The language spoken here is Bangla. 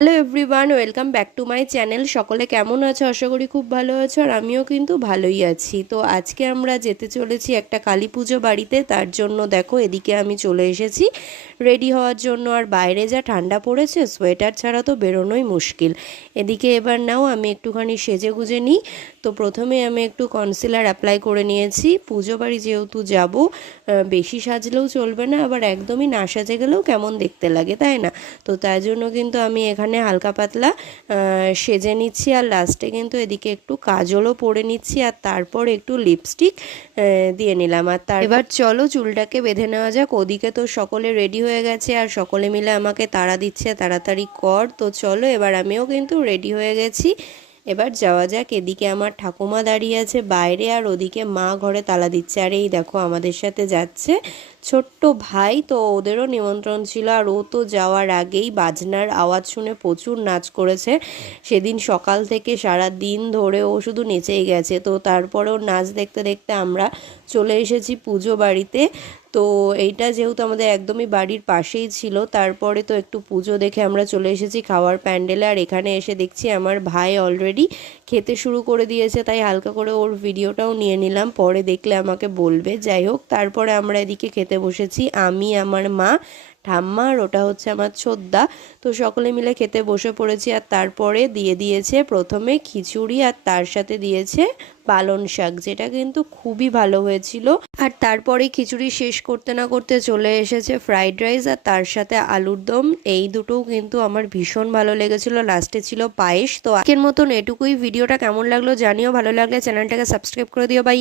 Hello everyone, welcome back to my channel. সকলে কেমন আছো? আশা করি খুব ভালো আছো, আর আমিও কিন্তু ভালোই আছি। তো আজকে আমরা যেতে চলেছি একটা কালী পুজো বাড়িতে। তার জন্য দেখো এদিকে আমি চলে এসেছি রেডি হওয়ার জন্য। আর বাইরে যা ঠান্ডা পড়েছে, সোয়েটার ছাড়া তো বেরোনোই মুশকিল। এদিকে এবার নাও আমি একটুখানি সেজে গুজে নিই। তো প্রথমে আমি একটু কনসিলার অ্যাপ্লাই করে নিয়েছি। পুজো বাড়ি যেহেতু যাব, বেশি সাজলেও চলবে না, আবার একদমই না সাজে গেলেও কেমন দেখতে লাগে, তাই না? তো তাই জন্য কিন্তু আমি এখানে হালকা পাতলা সেজে নিচ্ছি। আর লাস্টে কিন্তু এদিকে একটু কাজলও পরে নিচ্ছি, আর তারপর একটু লিপস্টিক দিয়ে নিলাম। আর এবার চলো চুলটাকে বেঁধে নেওয়া যাক। ওদিকে তো সকলে রেডি হয়ে গেছে, আর সকলে মিলে আমাকে তাড়া দিচ্ছে তাড়াতাড়ি কর। তো চলো এবার আমিও কিন্তু রেডি হয়ে গেছি, এবার যাওয়া যাক। এদিকে আমার ঠাকুমা দাঁড়িয়ে আছে বাইরে, আর ওদিকে মা ঘরে তালা দিচ্ছে। আর এই দেখো আমাদের সাথে যাচ্ছে ছোট্ট ভাই, তো ওদেরও নিমন্ত্রণ ছিল। আর ও তো যাওয়ার আগেই বাজনার আওয়াজ শুনে প্রচুর নাচ করেছে। সেদিন সকাল থেকে সারা দিন ধরে ও শুধু নেচেই গেছে। তো তারপরেও নাচ দেখতে দেখতে আমরা চলে এসেছি পুজো বাড়িতে। তো এইটা যেহেতু আমাদের একদমই বাড়ির পাশেই ছিল, তারপরে তো একটু পুজো দেখে আমরা চলে এসেছি খাওয়ার প্যান্ডেলে। আর এখানে এসে দেখছি আমার ভাই অলরেডি খেতে শুরু করে দিয়েছে, তাই হালকা করে ওর ভিডিওটাও নিয়ে নিলাম, পরে দেখলে আমাকে বলবে। যাই হোক, তারপরে আমরা এদিকে খেতে বসেছি, আমি, আমার মা, ঠাম্মা, আর ওটা হচ্ছে আমার ছোদ্দা। তো সকলে মিলে খেতে বসে পড়েছি। আর তারপরে দিয়ে দিয়েছে প্রথমে খিচুড়ি, আর তার সাথে দিয়েছে পালং শাক, যেটা কিন্তু খুবই ভালো হয়েছিল। আর তারপরে খিচুড়ি শেষ করতে না করতে চলে এসেছে ফ্রাইড রাইস, আর তার সাথে আলুর দম। এই দুটোও কিন্তু আমার ভীষণ ভালো লেগেছিল। লাস্টে ছিল পায়েস। তো আজকের মতন এটুকুই। ভিডিওটা কেমন লাগলো জানিও, ভালো লাগলে চ্যানেলটাকে সাবস্ক্রাইব করে দিও। বাই।